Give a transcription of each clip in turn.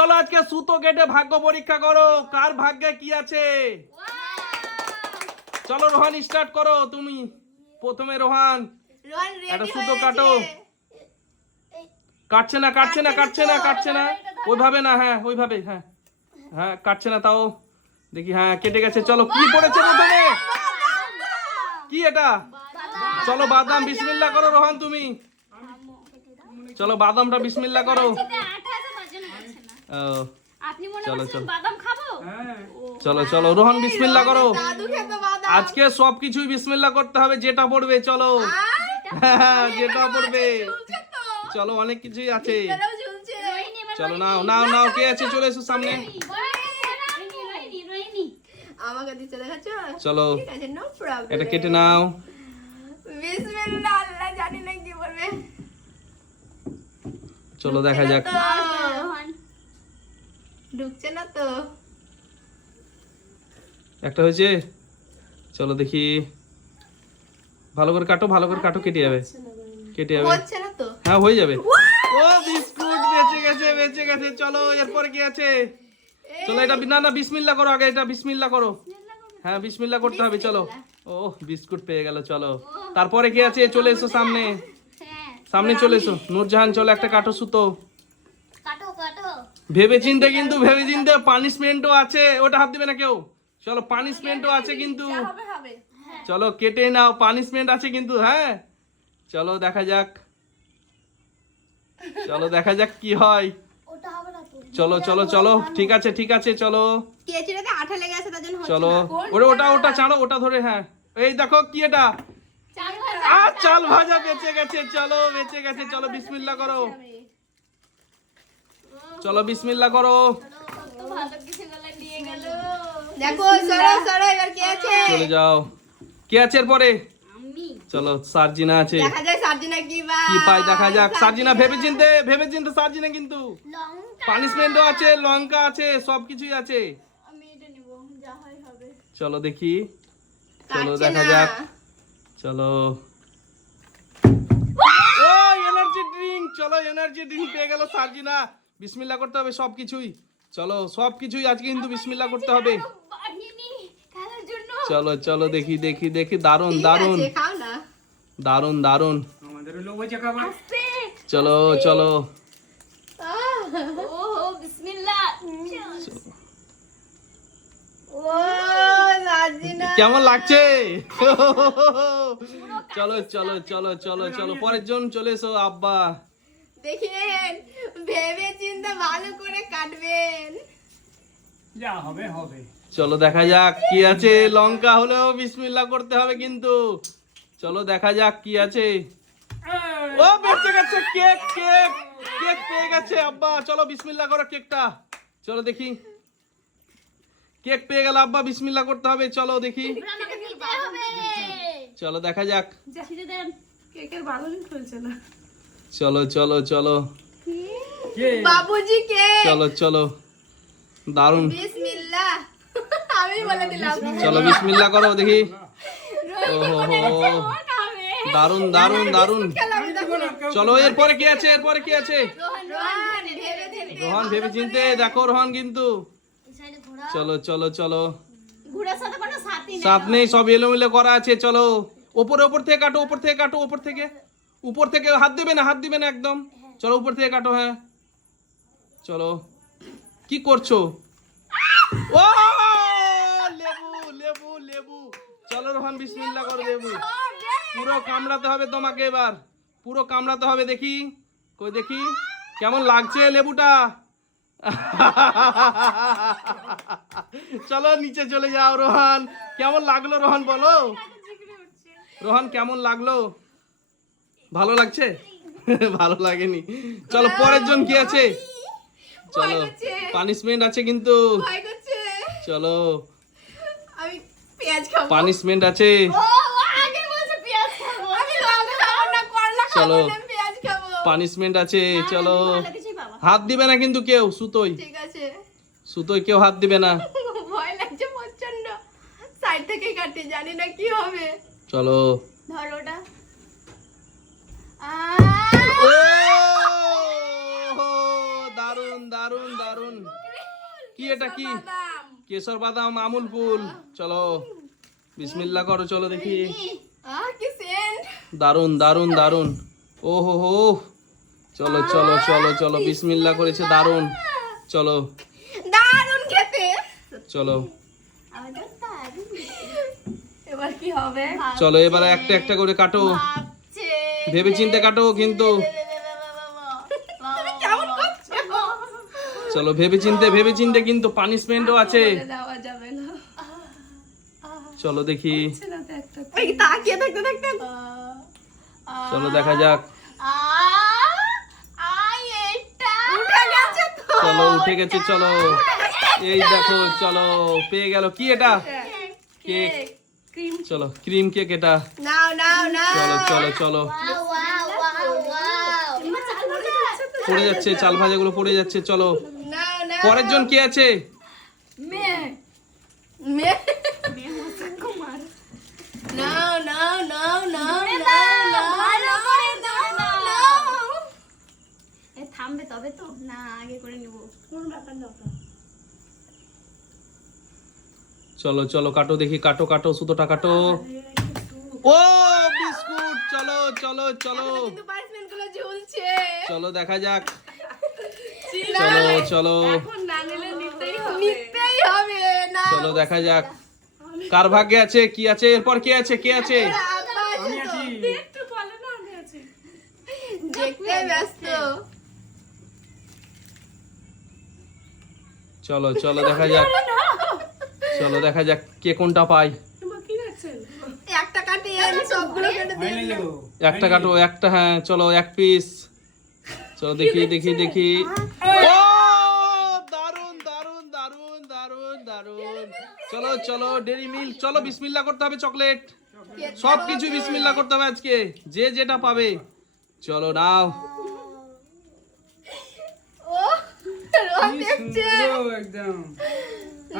চলো আজকে সুতো কেটে ভাগ্য পরীক্ষা করো, কার ভাগ্যে কি আছে। চলো রোহান স্টার্ট করো, তুমি প্রথমে। রোহান একটা সুতো কাটো। কাটছে না কাটছে না কাটছে না কাটছে না, ওইভাবে না, হ্যাঁ ওইভাবে, হ্যাঁ হ্যাঁ কাটছে না তাও দেখি, হ্যাঁ কেটে গেছে। চলো কি পড়েছে প্রথমে, কি এটা? চলো বাদাম, বিসমিল্লাহ করো রোহান তুমি। চলো বাদামটা বিসমিল্লাহ করো। চলো চলো চলো চলো রোহান বিসমিল্লাহ করো। আজকে সবকিছুই বিসমিল্লাহ করতে হবে, যেটা পড়বে। চলো হ্যাঁ যেটা পড়বে, চলো অনেক কিছুই আছে। চলো নাও নাও নাও, কে আছে চলে এসো সামনে। চলো এটা কেটে নাও। চলো দেখা যাক, ঢুকছে না তো। একটা হয়েছে। চলো দেখি, ভালো করে কাটো, ভালো করে কাটো, কেটে যাবে, কেটে যাবে। হচ্ছে না তো। হ্যাঁ হয়ে যাবে। ও বিস্কুট বেঁচে গেছে, বেঁচে গেছে। চলো এরপরে কি আছে? চলো এটা না না বিসমিল্লাহ করো আগে, এটা বিসমিল্লাহ করো। হ্যাঁ বিসমিল্লাহ করতে হবে। চলো ও বিস্কুট পেয়ে গেল। চলো তারপরে কি আছে? চলে এসো সামনে, সামনে চলে এসো। নূরজাহান চলো একটা কাটো সুতো। ভেবে চিনতে, কিন্তু ভেবে চিনতে। পানিশমেন্টও আছে, ওটা হাত দিবে না কেউ। চলো পানিশমেন্টও আছে কিন্তু। চলো কেটে নাও, পানিশমেন্ট আছে কিন্তু। হ্যাঁ চলো দেখা যাক, চলো দেখা যাক কি হয়। চলো চলো চলো, ঠিক আছে ঠিক আছে। চলো চলো ওটা ওটা ওটা ছাড়ো, ওটা ধরে। হ্যাঁ এই দেখো কি এটা, চাল ভাজা বেঁচে গেছে। চলো বেঁচে গেছে। চলো বিসমিল্লাহ করো, চলো বিসমিল্লাহ করো। চলে যাও, কে আছে এরপরে? চলো সার্জিনা আছে, কি পাই দেখা যাক। সার্জিনা ভেবে চিনতে, ভেবে চিনতে সার্জিনা কিন্তু। পানিশমেন্টও আছে, লঙ্কা আছে, সবকিছুই আছে। চলো দেখি, চলো দেখা যাক। চলো ও এনার্জি ড্রিঙ্ক, চলো এনার্জি ড্রিঙ্ক পেয়ে গেল সার্জিনা। বিসমিল্লাহ করতে হবে সবকিছুই। চলো সবকিছুই আজকে কিন্তু বিসমিল্লাহ করতে হবে। চলো চলো দেখি দেখি দেখি, দারুন দারুন দারুন দারুন। চলো চলো কেমন লাগছে? চলো চলো চলো চলো চলো পরের জন চলে এসো। আব্বা দেখেন, ভেবে চিন্তে ভালো করে কাটবেন, যা হবে হবে। চলো দেখা যাক কি আছে। লঙ্কা হলেও বিসমিল্লাহ করতে হবে কিন্তু। চলো দেখা যাক কি আছে। ও বেঁচে গেছে, কেক কেক কেক পেয়ে গেছে আব্বা। চলো বিসমিল্লাহ করো কেকটা। চলো দেখি, কেক পেয়ে গেল আব্বা, বিসমিল্লাহ করতে হবে। চলো দেখি, চলো দেখা যাক। কেকের বালুনি খুলছে না। চলো চলো চলো বাবুজি কে। চলো চলো দারুন। বিসমিল্লাহ, আমি বলে দিলাম। চলো বিসমিল্লাহ করো দেখি। ওহো দারুন দারুন দারুন। চলো এরপরে কি আছে? এরপরে কি আছে? রোহান ভেবে চিনতে দেখো, রোহান কিন্তু। চলো চলো চলো, সাথ নেই, সব এলোমেলো করা আছে। চলো ওপরে, ওপর থেকে কাটো, ওপর থেকে কাটো, ওপর থেকে, উপর থেকে। হাত দিবে না, হাত দিবে না একদম। চলো উপর থেকে কাটো। হ্যাঁ চলো, কি করছো? ও লেবু লেবু লেবু। চলো রোহান বিসমিল্লাহ করো। লেবু পুরো কামড়াতে হবে তোমাকে, এবার পুরো কামড়াতে হবে। দেখি কই দেখি কেমন লাগছে লেবুটা। চলো নিচে চলে যাও। রোহান কেমন লাগলো? রোহান বলো, রোহান কেমন লাগলো? ভালো লাগছে? ভালো লাগেনি। চলো পরের জন কি আছে? চলো পানিশমেন্ট আছে কিন্তু। চলো আমি পেঁয়াজ খাবো। পানিশমেন্ট আছে। চলো পানিশমেন্ট আছে। চলো হাত দিবে না কিন্তু কেউ, সুতোই, ঠিক আছে, সুতোই কেউ হাত দিবে না। ভয় লাগছে প্রচন্ড। সাইড থেকে কাটি, জানি না কি হবে। চলো ধরো ওটা। ও দারুন দারুন দারুন দারুন। কি এটা কি? বাদাম। কেশর বাদাম, আমুল কুল। চলো বিসমিল্লাহ করো, চলো দেখি। কি সেন্ট। দারুন দারুন দারুন। ও হো হো। চলো চলো চলো চলো, বিসমিল্লাহ করেছে, দারুন। চলো দারুন খেতে। চলো এবার কি হবে? চলো, এবারে একটা একটা করে কাটো, ভাবছে ভেবে চিন্তে কাটো কিন্তু। তুমি কেমন করছো? চলো ভেবে চিন্তে কিন্তু পানিশমেন্টও আছে। বলে দেওয়া যাবে না। চলো দেখি, এই তাকিয়ে থাকতে থাকতে চলো দেখা যাক। উঠে গেছে, চলো এই দেখো, চলো পেয়ে গেল। কি এটা? কেক। ক্রিম। চলো ক্রিম কেক এটা। নাও নাও নাও। চলো চলো চলো, পড়ে যাচ্ছে, চাল ভাজাগুলো পড়ে যাচ্ছে। চলো নাও নাও। পরের জন কে আছে? মেয়ে নাও নাও নাও নাও ভালো করে দাও না। নাও। এ থামবে তবে তো না, আগে করে নেব। কোন ব্যাপার না। চলো চলো কাটো দেখি, কাটো কাটো, সুতোটা কাটো। ও বিস্কুট। চলো চলো চলো কিন্তু পানিশমেন্ট গুলো ঝুলছে। চলো দেখা যাক। চলো চলো এখন না নিলে নিতেই হবে না। চলো দেখা যাক কার ভাগ্যে আছে, কি আছে। এরপর কে আছে, কে আছে? আমি আছি। একটু বলে না আমি আছি। দেখতে ব্যস্ত। চলো চলো দেখা যাক, চলো দেখা যাক কে কোনটা পায়। একটা কাটে আমি সবগুলো কেটে দিই। হয়নি দেখো। একটা কাটো, একটা, হ্যাঁ চলো এক পিস। চলো দেখি দেখি দেখি। ও দারুন দারুন দারুন দারুন দারুন। চলো চলো ডেরি মিল্ক। চলো বিসমিল্লাহ করতে হবে, চকলেট সবকিছু বিসমিল্লাহ করতে হবে আজকে, যে যেটা পাবে। চলো নাও। ও রোহন কি দেখছে। সুন্দর একদম।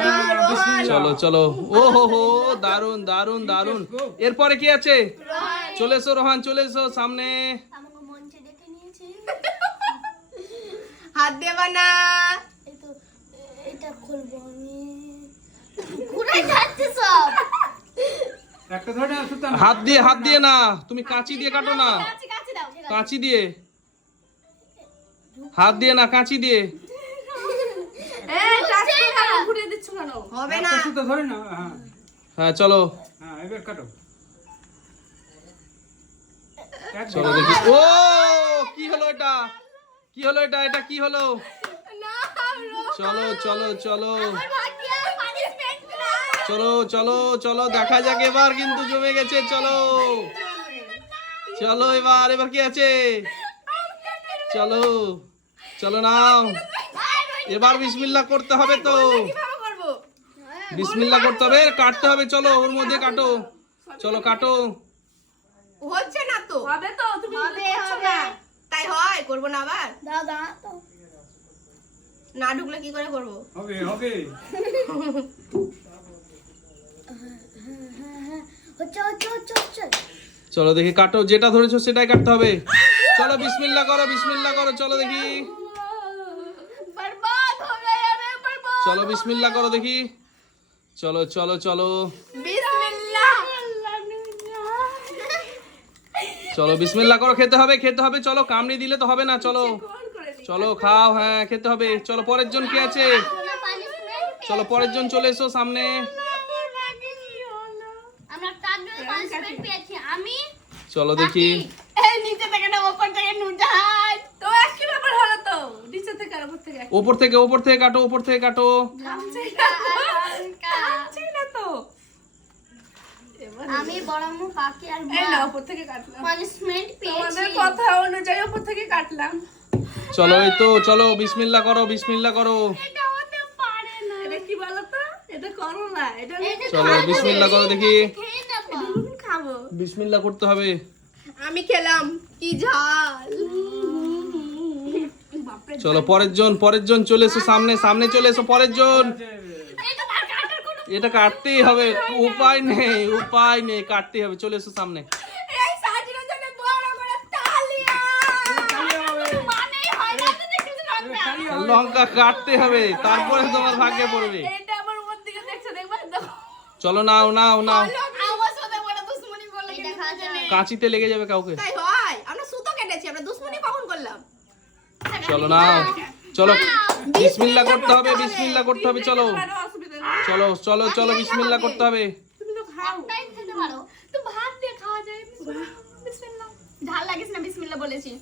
না, রোহন। বিসমিল্লাহ। চলো চলো, ও হো হো, দারুন দারুন দারুন। এরপরে কি আছে? চলে এসো রোহান, চলে এসো সামনে। আমাকে মঞ্চে ডেকে নিয়েছে। হাত দেবা না। এই তো এটা খুলবো আমি। ঘুরে যাচ্ছে সব। একটা ধরে না, সুতাম। হাত দিয়ে না, তুমি কাঁচি দিয়ে কাটো না। কাছে কাছে দাও। কাঁচি দিয়ে, হাত দিয়ে না, কাঁচি দিয়ে। এই টাচ করে ঘুরে দিচ্ছ কেন? হবে না। একটা সুতা ধরে না। হ্যাঁ হ্যাঁ চলো হ্যাঁ, এবার কাটো। চলো দেখি। ও কি হলো এটা, কি হলো এটা, এটা কি হলো? না রোহন। চলো চলো চলো ভাগ্যে পানিশমেন্ট না। চলো চলো চলো দেখা যাক। এবার কিন্তু জমে গেছে। চলো চলো এবার, এবার কি আছে? চলো চলো নাও। এবার বিসমিল্লাহ করতে হবে তো, কিভাবে করব? বিসমিল্লাহ করতে হবে, কাটতে হবে। চলো ওর মধ্যে কাটো, চলো কাটো। হচ্ছে না তো। হবে তো, তুমি হবে, করছো হবে। না। তাই হয়, করব না আবার। দাও দাও তো। না ঢুকলে কি করে করব? হবে হবে। হচ্ছে হচ্ছে হচ্ছে হচ্ছে। চলো দেখি কাটো, যেটা ধরেছো সেটাই কাটতে হবে। চলো বিসমিল্লাহ করো, বিসমিল্লাহ করো। চলো দেখি, বরবাদ হবে আরে বরবাদ। চলো বিসমিল্লাহ করো দেখি। চলো চলো চলো বিসমিল্লাহ। চলো বিসমিল্লাহ করো, খেতে হবে খেতে হবে। চলো কামড়ি দিলে তো হবে না। চলো চলো খাও, হ্যাঁ খেতে হবে। চলো পরের জন কে আছে? পানিশমেন্ট। চলো পরের জন চলে এসো সামনে। আমরা তার জন্য পানিশমেন্ট পেয়েছি। আমি চলো দেখি, এই নিচে থেকে না উপর থেকে নুডাল। তো একই ব্যাপার হলো তো। নিচে থেকে আর উপর থেকে। ওপর থেকে কাটো, ওপর থেকে কাটো। কাটছে না তো। আমি বড় আম্মু কাকি আর এই না উপর থেকে কাটলাম। পানিশমেন্ট তোমাদের পেয়েছি। কথা অনুযায়ী উপর থেকে কাটলাম। চলো এই তো, চলো বিসমিল্লাহ করো, বিসমিল্লাহ করো। এটা হতে পারে না। এটা কি বলো তো? এটা করো না। এটা এটা চলো বিসমিল্লাহ করো দেখি। খেয়ে নেবো। খাবো। বিসমিল্লাহ করতে হবে। আমি খেলাম, কি ঝাল। বাপরে। চলো পরের জন চলে এসো সামনে, সামনে চলে এসো পরের জন। এটা তার কাটার কোনো এটা কাটতেই হবে, উপায় নেই, উপায় নেই, কাটতেই হবে। চলে এসো সামনে। এই সাজিনের জন্য বড় করে তালিয়া। তালি হবে। মানেই হয় না তো দেখতে এবার তালি হবে। লঙ্কা কাটতে হবে, তারপরে তোমার ভাগ্যে পড়বে। এটা আমার উপর দিকে দেখছে, দেখবা দেখো। চলো নাও নাও নাও, আমার সাথে বড় দুশ্মনী করলে কি দেখা যায়? কাঁচিতে লেগে যাবে কাউকে। তাই হয়, আমরা সুতো কেটেছি, আমরা দুশ্মনী কখন করলাম? চলো নাও, চলো বিসমিল্লাহ করতে হবে, বিসমিল্লাহ করতে হবে। চলো অসুবিধা নেই। চলো চলো চলো বিসমিল্লাহ করতে হবে। তুমি তো খাও। একটাই খেতে পারো, তো ভাত দিয়ে খাওয়া যায়। বিসমিল্লাহ। ঝাল লাগিস না, বিসমিল্লাহ বলেছি।